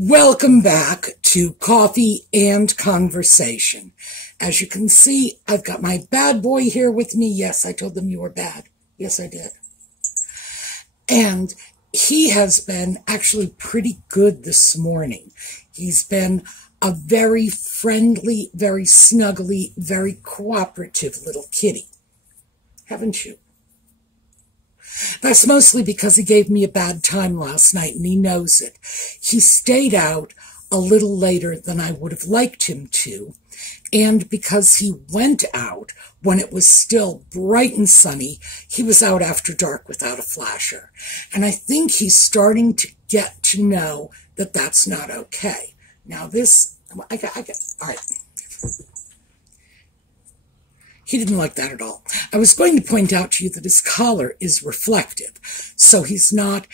Welcome back to Coffee and Conversation. As you can see, I've got my bad boy here with me. Yes, I told them you were bad. Yes, I did. And he has been actually pretty good this morning. He's been a very friendly, very snuggly, very cooperative little kitty. Haven't you? That's mostly because he gave me a bad time last night, and he knows it. He stayed out a little later than I would have liked him to, and because he went out when it was still bright and sunny, he was out after dark without a flasher. And I think he's starting to get to know that that's not okay. Now this, all right. He didn't like that at all. I was going to point out to you that his collar is reflective, so he's not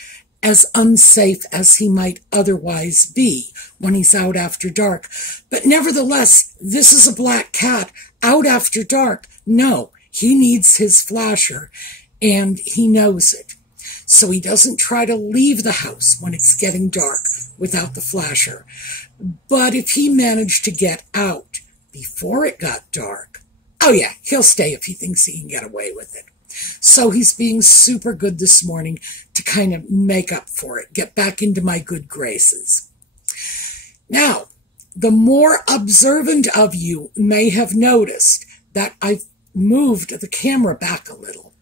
as unsafe as he might otherwise be when he's out after dark. But nevertheless, this is a black cat out after dark. No, he needs his flasher, and he knows it. So he doesn't try to leave the house when it's getting dark without the flasher. But if he managed to get out before it got dark, oh yeah, he'll stay if he thinks he can get away with it. So he's being super good this morning to kind of make up for it, get back into my good graces. Now, the more observant of you may have noticed that I've moved the camera back a little.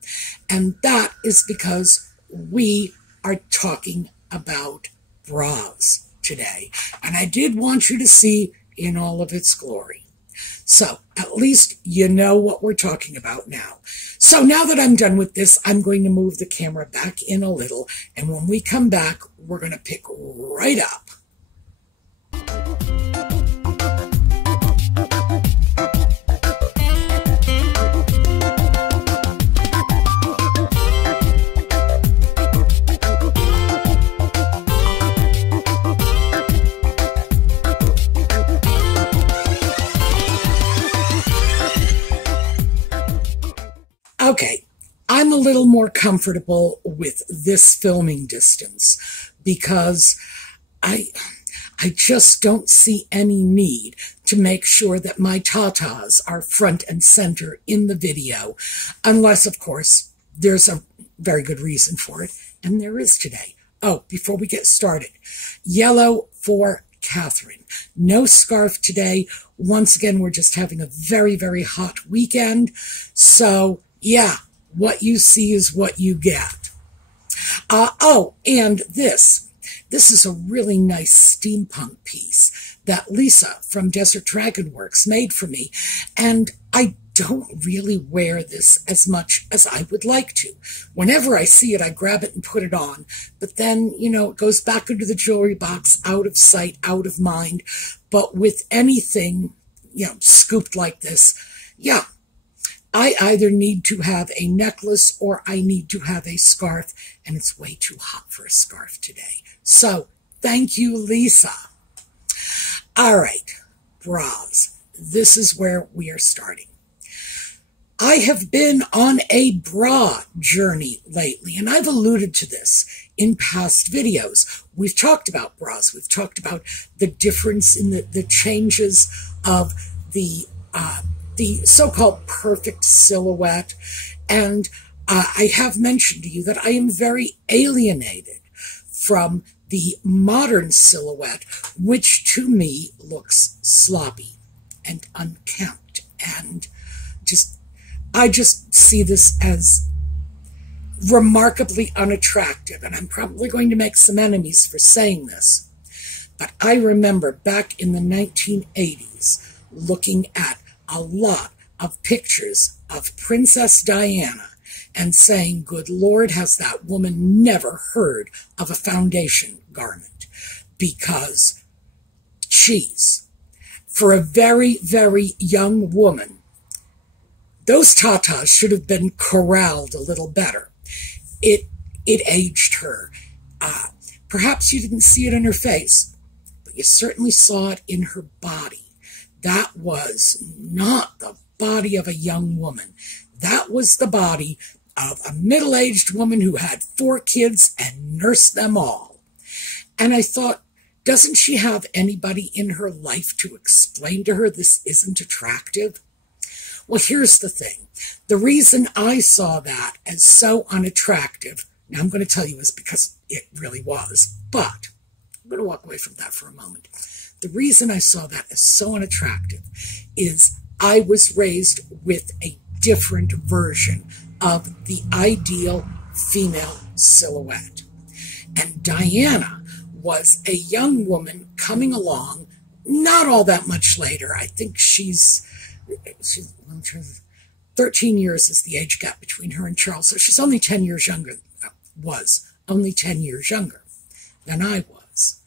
And that is because we are talking about bras today. And I did want you to see in all of its glory. So at least you know what we're talking about now. So now that I'm done with this, I'm going to move the camera back in a little. And when we come back, we're going to pick right up. Okay, I'm a little more comfortable with this filming distance because I just don't see any need to make sure that my tatas are front and center in the video, unless, of course, there's a very good reason for it, and there is today. Oh, before we get started, yellow for Catherine. No scarf today. Once again, we're just having a very, very hot weekend, so yeah, what you see is what you get. Oh, and this is a really nice steampunk piece that Lisa from Desert Dragon Works made for me, and I don't really wear this as much as I would like to. Whenever I see it, I grab it and put it on, but then, you know, it goes back into the jewelry box, out of sight, out of mind. But with anything, you know, scooped like this, yeah, I either need to have a necklace or I need to have a scarf, and it's way too hot for a scarf today. So, thank you, Lisa. All right, bras. This is where we are starting. I have been on a bra journey lately, and I've alluded to this in past videos. We've talked about bras. We've talked about the difference in the changes of the so-called perfect silhouette. And I have mentioned to you that I am very alienated from the modern silhouette, which to me looks sloppy and unkempt. And I just see this as remarkably unattractive. And I'm probably going to make some enemies for saying this. But I remember back in the 1980s looking at a lot of pictures of Princess Diana and saying, good Lord, has that woman never heard of a foundation garment? Because, geez, for a very, very young woman, those tatas should have been corralled a little better. It aged her. Perhaps you didn't see it in her face, but you certainly saw it in her body. That was not the body of a young woman. That was the body of a middle-aged woman who had 4 kids and nursed them all. And I thought, Doesn't she have anybody in her life to explain to her this isn't attractive? Well, here's the thing. The reason I saw that as so unattractive, now I'm going to tell you, is because it really was. But I'm going to walk away from that for a moment. The reason I saw that as so unattractive is I was raised with a different version of the ideal female silhouette. And Diana was a young woman coming along not all that much later. I think she's 13 years is the age gap between her and Charles. So she's only 10 years younger, only 10 years younger than I was.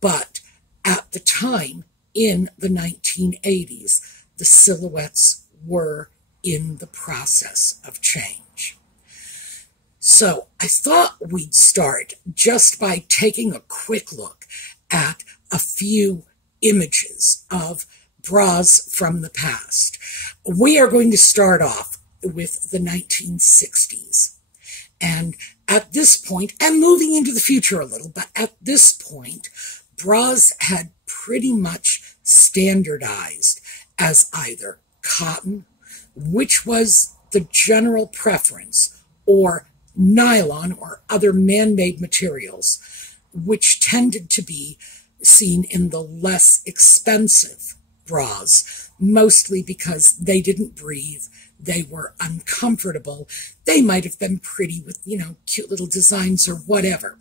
But at the time, in the 1980s, the silhouettes were in the process of change. So I thought we'd start just by taking a quick look at a few images of bras from the past. We are going to start off with the 1960s. And at this point, and moving into the future a little, but at this point, bras had pretty much standardized as either cotton, which was the general preference, or nylon or other man-made materials, which tended to be seen in the less expensive bras, mostly because they didn't breathe, they were uncomfortable, they might have been pretty with, cute little designs or whatever.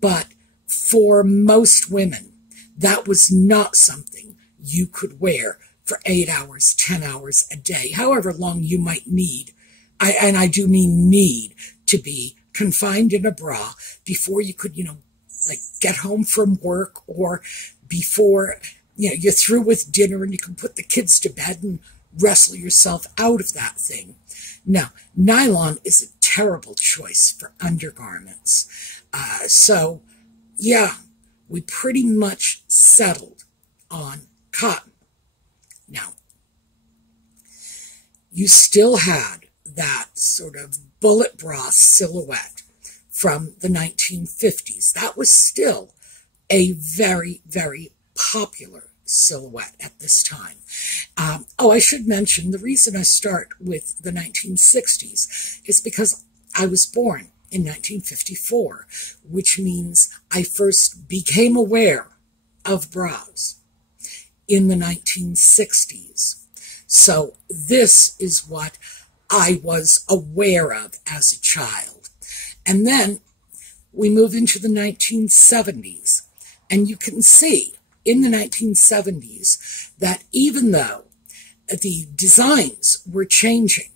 But for most women, that was not something you could wear for 8 hours, 10 hours a day, however long you might need. I do mean need to be confined in a bra before you could, get home from work, or before, you're through with dinner and you can put the kids to bed and wrestle yourself out of that thing. Now, nylon is a terrible choice for undergarments. So, yeah, we pretty much settled on cotton. Now, you still had that sort of bullet bra silhouette from the 1950s. That was still a very, very popular silhouette at this time. I should mention, the reason I start with the 1960s is because I was born in 1954, which means I first became aware of bras in the 1960s. So this is what I was aware of as a child. And then we move into the 1970s, and you can see in the 1970s that even though the designs were changing,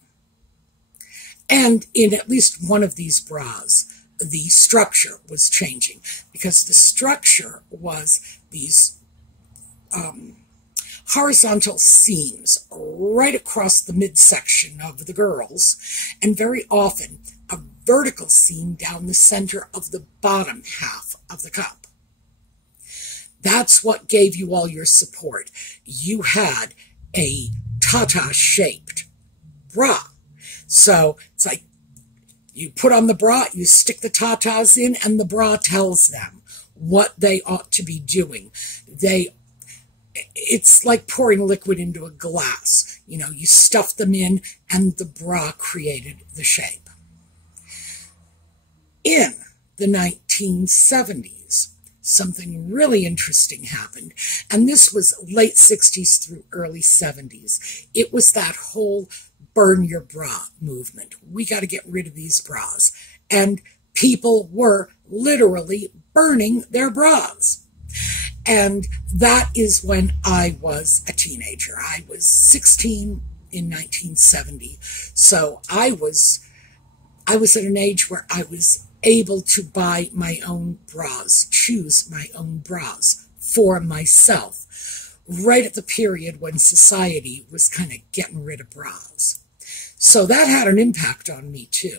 and in at least one of these bras, the structure was changing, because the structure was these horizontal seams right across the midsection of the girls, and very often a vertical seam down the center of the bottom half of the cup. That's what gave you all your support. You had a Tata-shaped bra. So it's like you put on the bra, you stick the tatas in, and the bra tells them what they ought to be doing. It's like pouring liquid into a glass. You stuff them in, and the bra created the shape. In the 1970s, something really interesting happened, and this was late 60s through early 70s. It was that whole burn your bra movement. We got to get rid of these bras. And people were literally burning their bras. And that is when I was a teenager. I was 16 in 1970. So I was at an age where I was able to buy my own bras, choose my own bras for myself, right at the period when society was kind of getting rid of bras. So that had an impact on me too.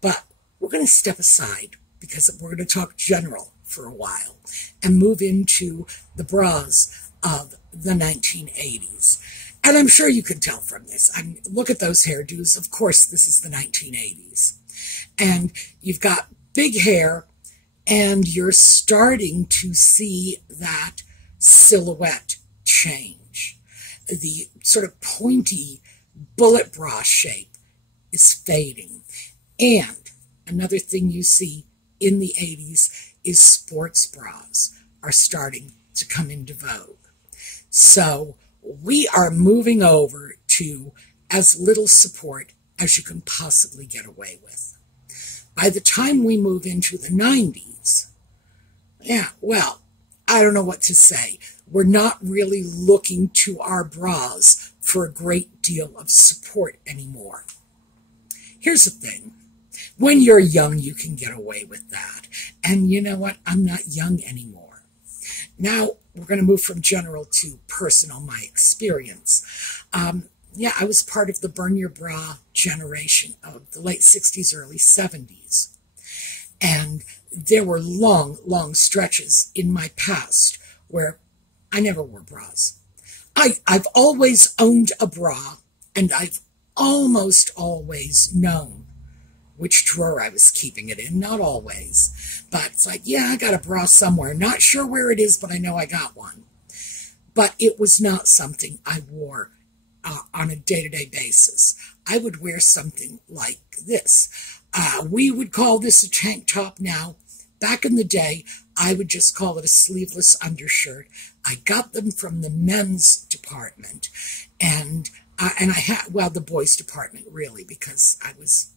But we're going to step aside, because we're going to talk general for a while and move into the bras of the 1980s. And I'm sure you can tell from this. Look at those hairdos. Of course, this is the 1980s. And you've got big hair And you're starting to see that silhouette change. The sort of pointy bullet bra shape is fading. And another thing you see in the 80s is sports bras are starting to come into vogue. So we are moving over to as little support as you can possibly get away with. By the time we move into the 90s, yeah, well, I don't know what to say. We're not really looking to our bras for a great deal of support anymore. Here's the thing. When you're young, you can get away with that. And you know what? I'm not young anymore. Now, we're going to move from general to personal, my experience. I was part of the burn your bra generation of the late 60s, early 70s. And there were long, long stretches in my past where I never wore bras. I've always owned a bra, and I've almost always known which drawer I was keeping it in. Not always. But it's like, yeah, I got a bra somewhere. Not sure where it is, but I know I got one. But it was not something I wore on a day-to-day basis. I would wear something like this. We would call this a tank top now. Back in the day, I would just call it a sleeveless undershirt. I got them from the men's department, and I had, well, the boys' department, really, because I was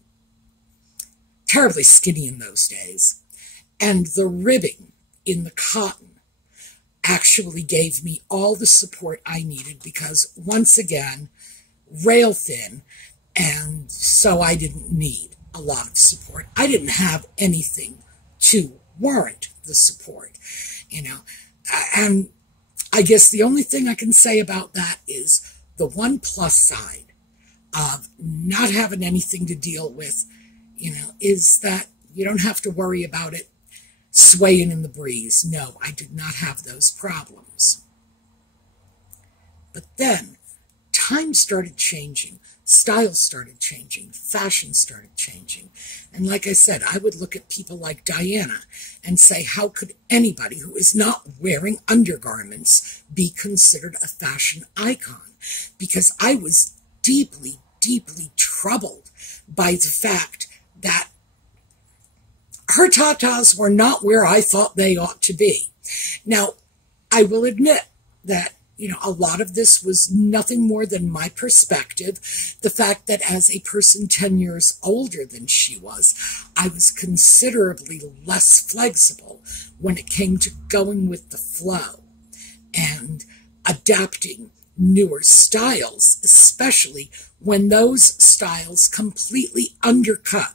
terribly skinny in those days. And the ribbing in the cotton actually gave me all the support I needed because, once again, rail thin, and so I didn't need a lot of support. I didn't have anything to warrant the support, and I guess the only thing I can say about that is the one plus side of not having anything to deal with, is that you don't have to worry about it swaying in the breeze. No, I did not have those problems. But then times started changing, styles started changing, fashion started changing. And like I said, I would look at people like Diana and say, how could anybody who is not wearing undergarments be considered a fashion icon? Because I was deeply, deeply troubled by the fact that her tatas were not where I thought they ought to be. Now, I will admit that, a lot of this was nothing more than my perspective. The fact that as a person 10 years older than she was, I was considerably less flexible when it came to going with the flow and adapting newer styles, especially when those styles completely undercut,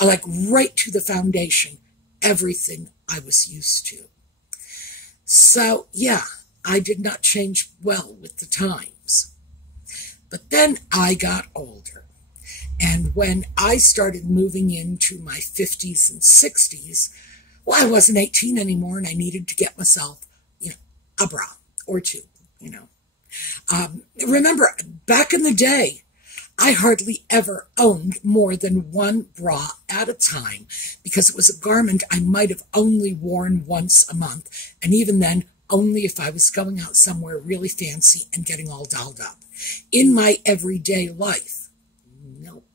like right to the foundation, everything I was used to. So, yeah, I did not change well with the times. But then I got older. And when I started moving into my 50s and 60s, well, I wasn't 18 anymore, and I needed to get myself, a bra or two, Remember, back in the day, I hardly ever owned more than one bra at a time because it was a garment I might have only worn once a month, and even then, only if I was going out somewhere really fancy and getting all dolled up. In my everyday life, nope,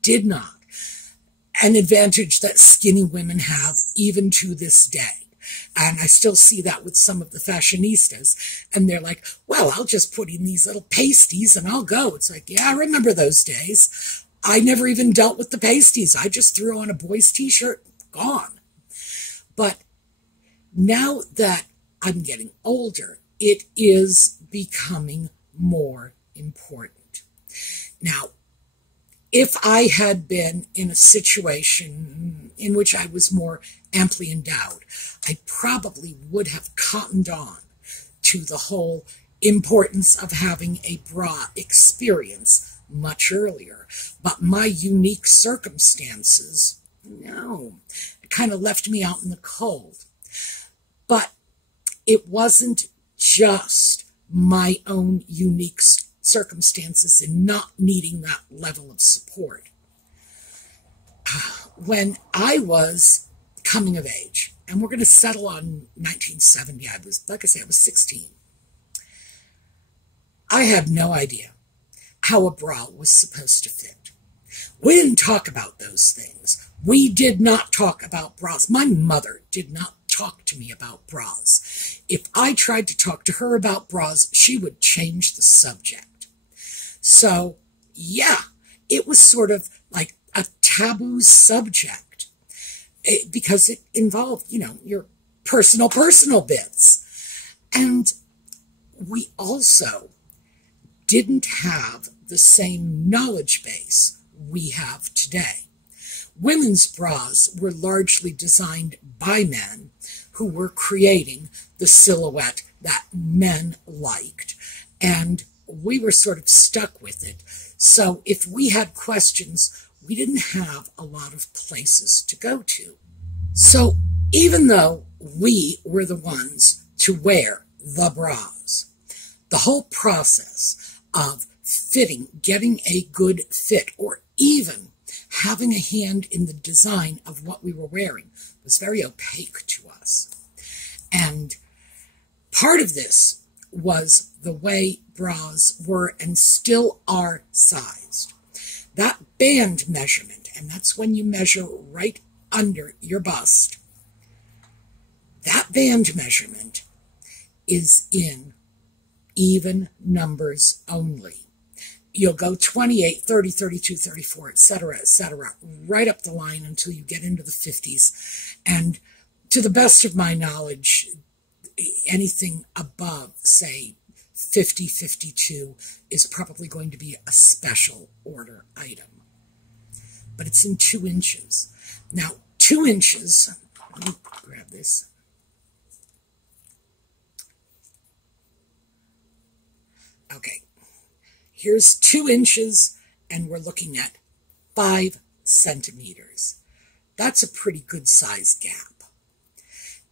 did not. An advantage that skinny women have even to this day. And I still see that with some of the fashionistas. And they're like, well, I'll just put in these little pasties and I'll go. It's like, yeah, I remember those days. I never even dealt with the pasties. I just threw on a boy's t-shirt, gone. But now that I'm getting older, it is becoming more important. Now, if I had been in a situation in which I was more amply endowed, I probably would have cottoned on to the whole importance of having a bra experience much earlier. But my unique circumstances, no, it kind of left me out in the cold. But it wasn't just my own unique circumstances in not needing that level of support. When I was coming of age. And we're going to settle on 1970. Like I say, I was 16. I had no idea how a bra was supposed to fit. We didn't talk about those things. We did not talk about bras. My mother did not talk to me about bras. If I tried to talk to her about bras, she would change the subject. So, yeah, it was sort of like a taboo subject because it involved, your personal bits. And we also didn't have the same knowledge base we have today. Women's bras were largely designed by men who were creating the silhouette that men liked, and we were sort of stuck with it. So if we had questions, we didn't have a lot of places to go to. So even though we were the ones to wear the bras, the whole process of fitting, getting a good fit, or even having a hand in the design of what we were wearing was very opaque to us. And part of this was the way bras were and still are sized. That band measurement, and that's when you measure right under your bust, that band measurement is in even numbers only. You'll go 28, 30, 32, 34, etc., right up the line until you get into the 50s. And to the best of my knowledge, anything above, say, 50, 52 is probably going to be a special order item. But it's in 2 inches. Now, 2 inches, let me grab this. Okay, here's 2 inches, and we're looking at 5 centimeters. That's a pretty good size gap.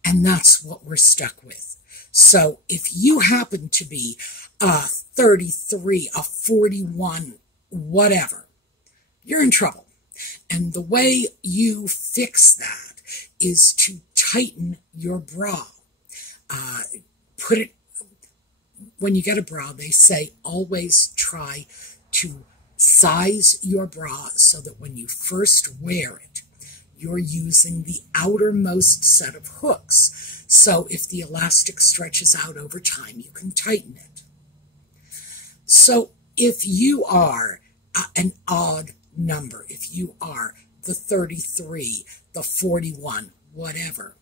And that's what we're stuck with. So if you happen to be a 33, a 41, whatever, you're in trouble. And the way you fix that is to tighten your bra. When you get a bra, they say always try to size your bra so that when you first wear it, you're using the outermost set of hooks. So if the elastic stretches out over time, you can tighten it. So if you are an odd number, if you are the 33, the 41, whatever,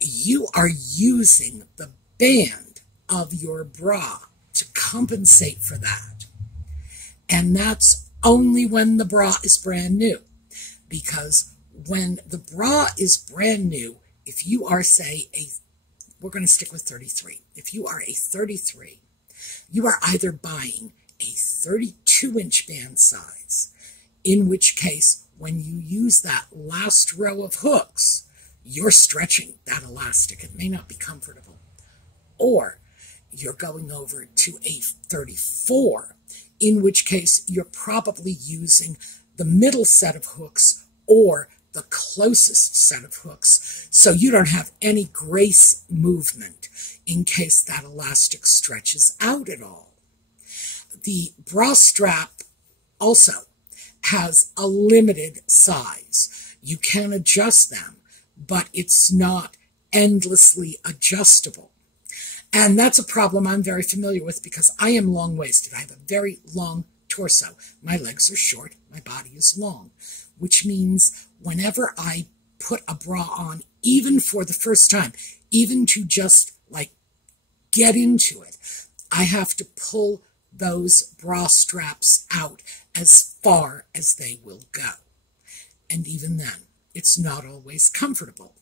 you are using the band of your bra to compensate for that. And that's only when the bra is brand new. Because when the bra is brand new, if you are, say, we're going to stick with 33. If you are a 33, you are either buying a 32-inch band size, in which case, when you use that last row of hooks, you're stretching that elastic. It may not be comfortable. Or you're going over to a 34, in which case you're probably using the middle set of hooks or the closest set of hooks, so you don't have any grace movement in case that elastic stretches out at all. The bra strap also has a limited size. You can adjust them, but it's not endlessly adjustable. And that's a problem I'm very familiar with because I am long-waisted. I have a very long torso. My legs are short. My body is long, which means whenever I put a bra on, even for the first time, even to just get into it, I have to pull those bra straps out as far as they will go. And even then, it's not always comfortable.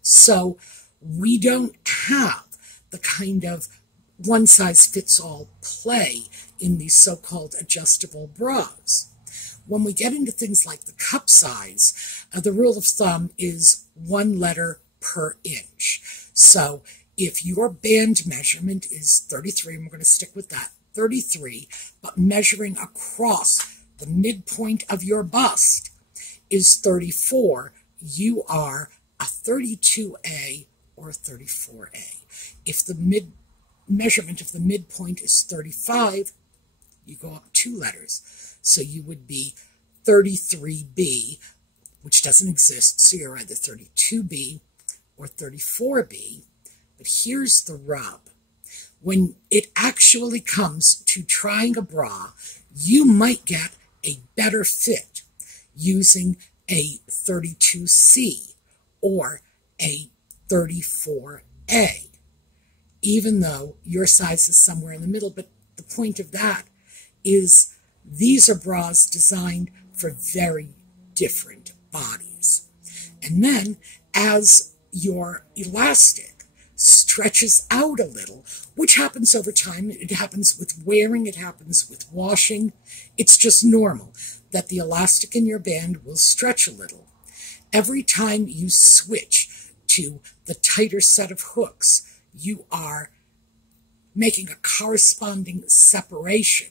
So we don't have the kind of one-size-fits-all play in these so-called adjustable bras. When we get into things like the cup size, the rule of thumb is 1 letter per inch. So if your band measurement is 33, and we're going to stick with that, 33, but measuring across the midpoint of your bust is 34, you are a 32A or a 34A. If the measurement of the midpoint is 35, you go up 2 letters. So you would be 33B, which doesn't exist, so you're either 32B or 34B. But here's the rub. When it actually comes to trying a bra, you might get a better fit using a 32C or a 34A, even though your size is somewhere in the middle. But the point of that is these are bras designed for very different bodies. And then as your elastic stretches out a little, which happens over time, it happens with wearing, it happens with washing, it's just normal that the elastic in your band will stretch a little. Every time you switch to the tighter set of hooks, you are making a corresponding separation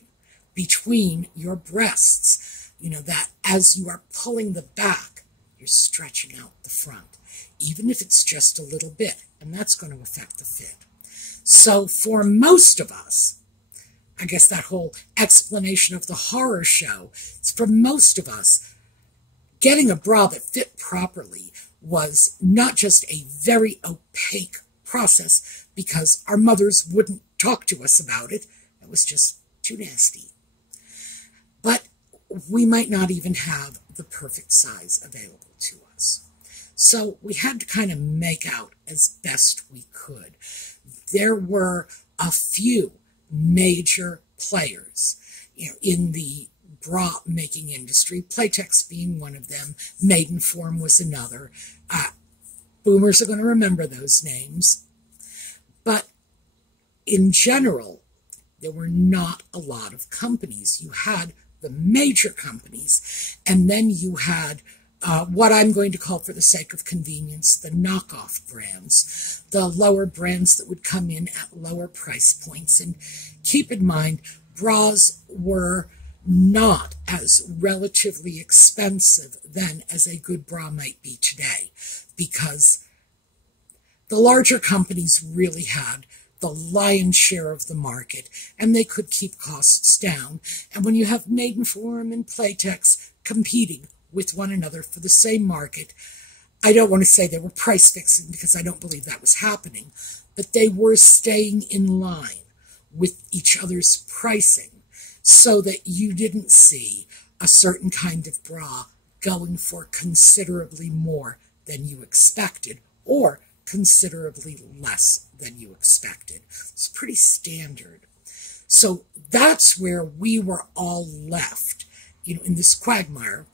between your breasts. You know, that as you are pulling the back, you're stretching out the front, even if it's just a little bit, and that's going to affect the fit. So for most of us, I guess that whole explanation of the horror show, is for most of us, getting a bra that fit properly was not just a very opaque process because our mothers wouldn't talk to us about it. It was just too nasty. But we might not even have the perfect size available to us. So we had to kind of make out as best we could. There were a few major players, in the bra making industry, Playtex being one of them, Maidenform was another. Boomers are going to remember those names. But in general, there were not a lot of companies. You had the major companies, and then you had what I'm going to call, for the sake of convenience, the knockoff brands, the lower brands that would come in at lower price points. And keep in mind, bras were not as relatively expensive then as a good bra might be today, because the larger companies really had the lion's share of the market, and they could keep costs down. And when you have Maidenform and Playtex competing with one another for the same market, I don't want to say they were price fixing, because I don't believe that was happening, but they were staying in line with each other's pricing so that you didn't see a certain kind of bra going for considerably more than you expected, or considerably less than you expected. It's pretty standard. So that's where we were all left, in this quagmire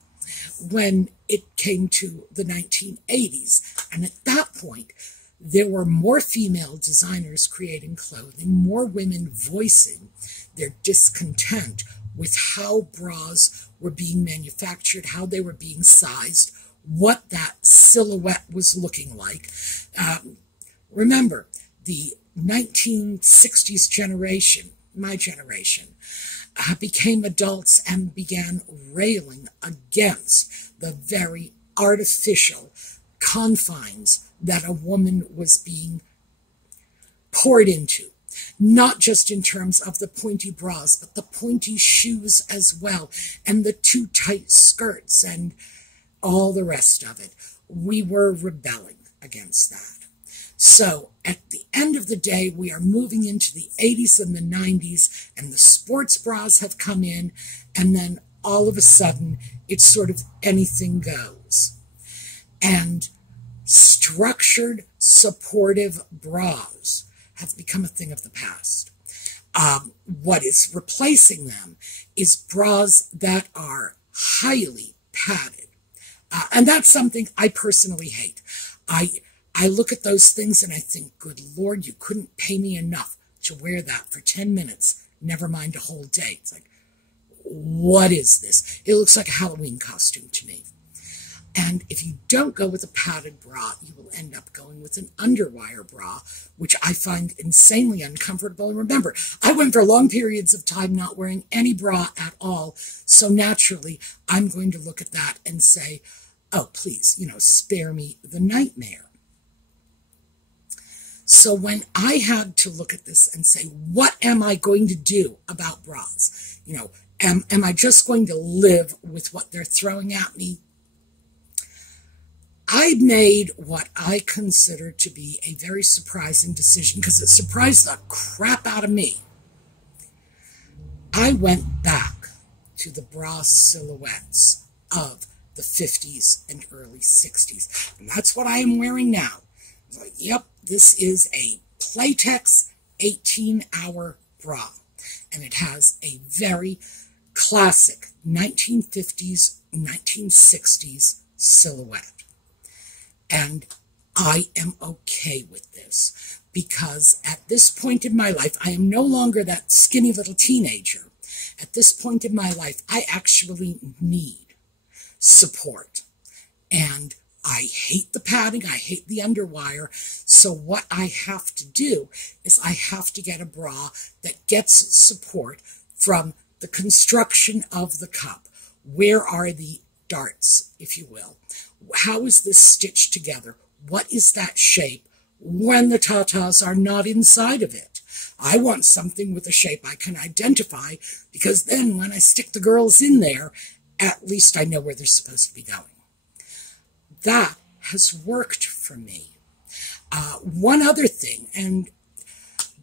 when it came to the 1980s. And at that point, there were more female designers creating clothing, more women voicing their discontent with how bras were being manufactured, how they were being sized, what that silhouette was looking like. Remember, the 1960s generation, my generation, became adults and began railing against the very artificial confines that a woman was being poured into. Not just in terms of the pointy bras, but the pointy shoes as well, and the too tight skirts and all the rest of it. We were rebelling against that. So at the end of the day, we are moving into the 80s and the 90s, and the sports bras have come in, and then all of a sudden, it's sort of anything goes. And structured, supportive bras have become a thing of the past. What is replacing them is bras that are highly padded. And that's something I personally hate. I look at those things and I think, good Lord, you couldn't pay me enough to wear that for 10 minutes, never mind a whole day. It's like, what is this? It looks like a Halloween costume to me. And if you don't go with a padded bra, you will end up going with an underwire bra, which I find insanely uncomfortable. And remember, I went for long periods of time not wearing any bra at all. So naturally, I'm going to look at that and say, oh, please, spare me the nightmare. So when I had to look at this and say, what am I going to do about bras? Am I just going to live with what they're throwing at me? I made what I consider to be a very surprising decision, because it surprised the crap out of me. I went back to the bra silhouettes of the 50s and early 60s. And that's what I am wearing now. I was like, yep, this is a Playtex 18-hour bra. And it has a very classic 1950s, 1960s silhouette. And I am okay with this, because at this point in my life, I am no longer that skinny little teenager. At this point in my life, I actually need support. And I hate the padding, I hate the underwire, so what I have to do is I have to get a bra that gets support from the construction of the cup. Where are the darts, if you will? How is this stitched together? What is that shape when the tatas are not inside of it? I want something with a shape I can identify, because then when I stick the girls in there, at least I know where they're supposed to be going. That has worked for me. One other thing, and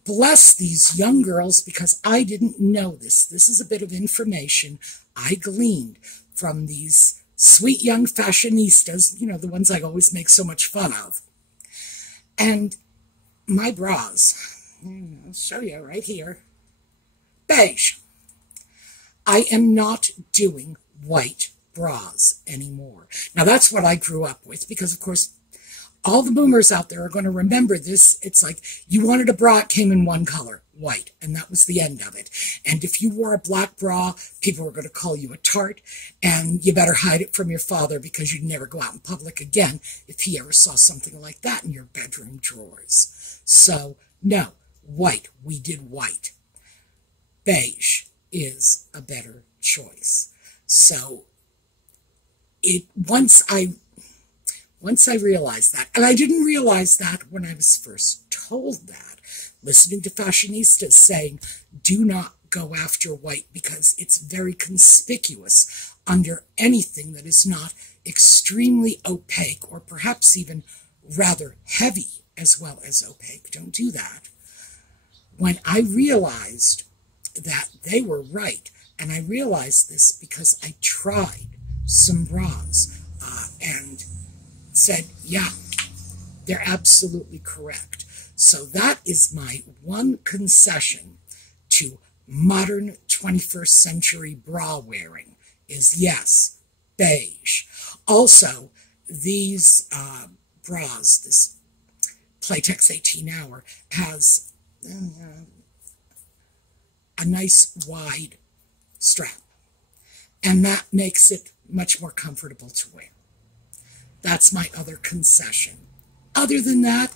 bless these young girls, because I didn't know this. This is a bit of information I gleaned from these sweet young fashionistas, the ones I always make so much fun of. And my bras, I'll show you right here, beige. I am not doing white bras anymore. Now, that's what I grew up with, because, of course, all the boomers out there are going to remember this. It's like, you wanted a bra, it came in one color, white, and that was the end of it. And if you wore a black bra, people were going to call you a tart, and you better hide it from your father, because you'd never go out in public again if he ever saw something like that in your bedroom drawers. So, no, white. We did white. Beige is a better choice. So, once I realized that, and I didn't realize that when I was first told that, listening to fashionistas saying, do not go after white because it's very conspicuous under anything that is not extremely opaque, or perhaps even rather heavy as well as opaque. Don't do that. When I realized that they were right, and I realized this because I tried some bras and said, yeah, they're absolutely correct. So that is my one concession to modern 21st century bra wearing is, yes, beige. Also, these bras, this Playtex 18-hour, has a nice wide strap, and that makes it much more comfortable to wear. That's my other concession. Other than that,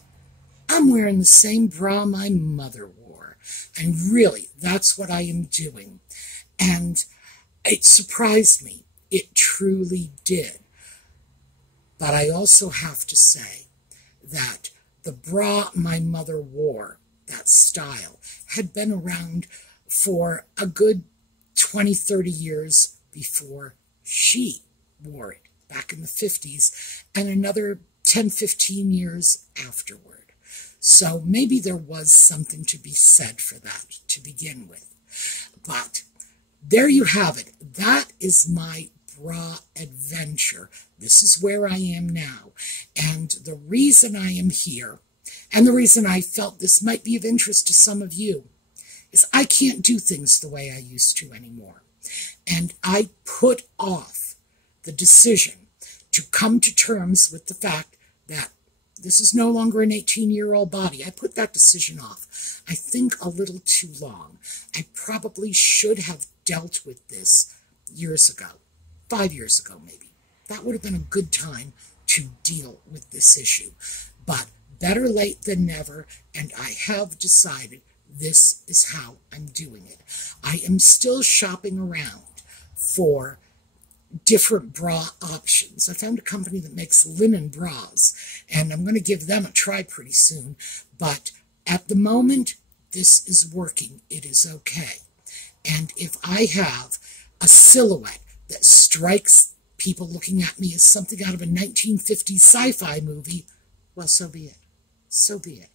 I'm wearing the same bra my mother wore. And really, that's what I am doing. And it surprised me. It truly did. But I also have to say that the bra my mother wore, that style, had been around for a good 20, 30 years before she wore it back in the 50s, and another 10, 15 years afterward. So maybe there was something to be said for that to begin with. But there you have it. That is my bra adventure. This is where I am now. And the reason I am here, and the reason I felt this might be of interest to some of you, is I can't do things the way I used to anymore. And I put off the decision to come to terms with the fact that this is no longer an 18-year-old body. I put that decision off, I think, a little too long. I probably should have dealt with this years ago, 5 years ago maybe. That would have been a good time to deal with this issue. But better late than never, and I have decided this is how I'm doing it. I am still shopping around for different bra options. I found a company that makes linen bras, and I'm going to give them a try pretty soon. But at the moment, this is working. It is okay. And if I have a silhouette that strikes people looking at me as something out of a 1950s sci-fi movie, well, so be it. So be it.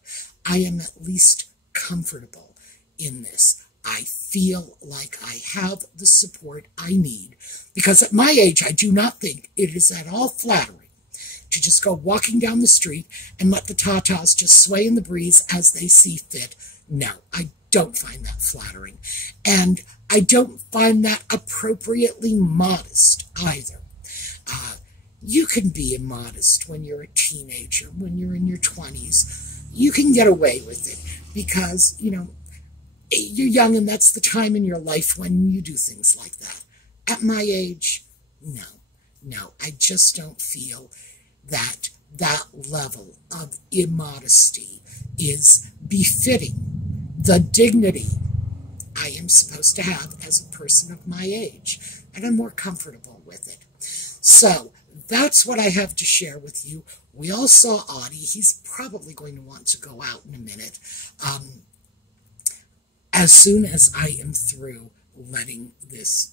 I am at least comfortable in this. I feel like I have the support I need, because at my age, I do not think it is at all flattering to just go walking down the street and let the tatas just sway in the breeze as they see fit. No, I don't find that flattering. And I don't find that appropriately modest either. You can be immodest when you're a teenager, when you're in your 20s. You can get away with it because, you're young and that's the time in your life when you do things like that. At my age, no, I just don't feel that that level of immodesty is befitting the dignity I am supposed to have as a person of my age, and I'm more comfortable with it. So that's what I have to share with you. We all saw Audie. He's probably going to want to go out in a minute. As soon as I am through letting this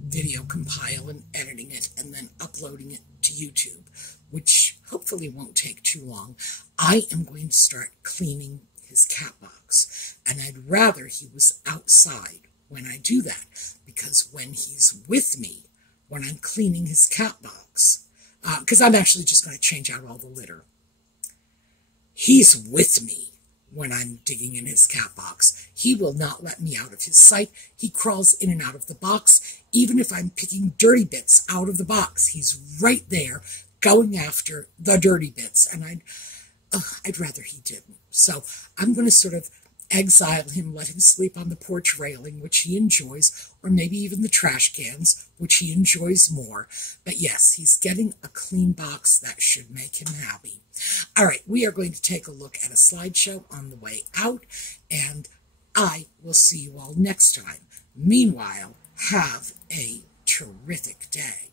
video compile and editing it and then uploading it to YouTube, which hopefully won't take too long, I am going to start cleaning his cat box. And I'd rather he was outside when I do that, because when he's with me, when I'm cleaning his cat box, because I'm actually just going to change out all the litter, he's with me when I'm digging in his cat box. He will not let me out of his sight. He crawls in and out of the box. Even if I'm picking dirty bits out of the box, he's right there going after the dirty bits. And I'd rather he didn't. So I'm going to sort of exile him, let him sleep on the porch railing, which he enjoys, or maybe even the trash cans, which he enjoys more. But yes, he's getting a clean box. That should make him happy. All right, we are going to take a look at a slideshow on the way out, and I will see you all next time. Meanwhile, have a terrific day.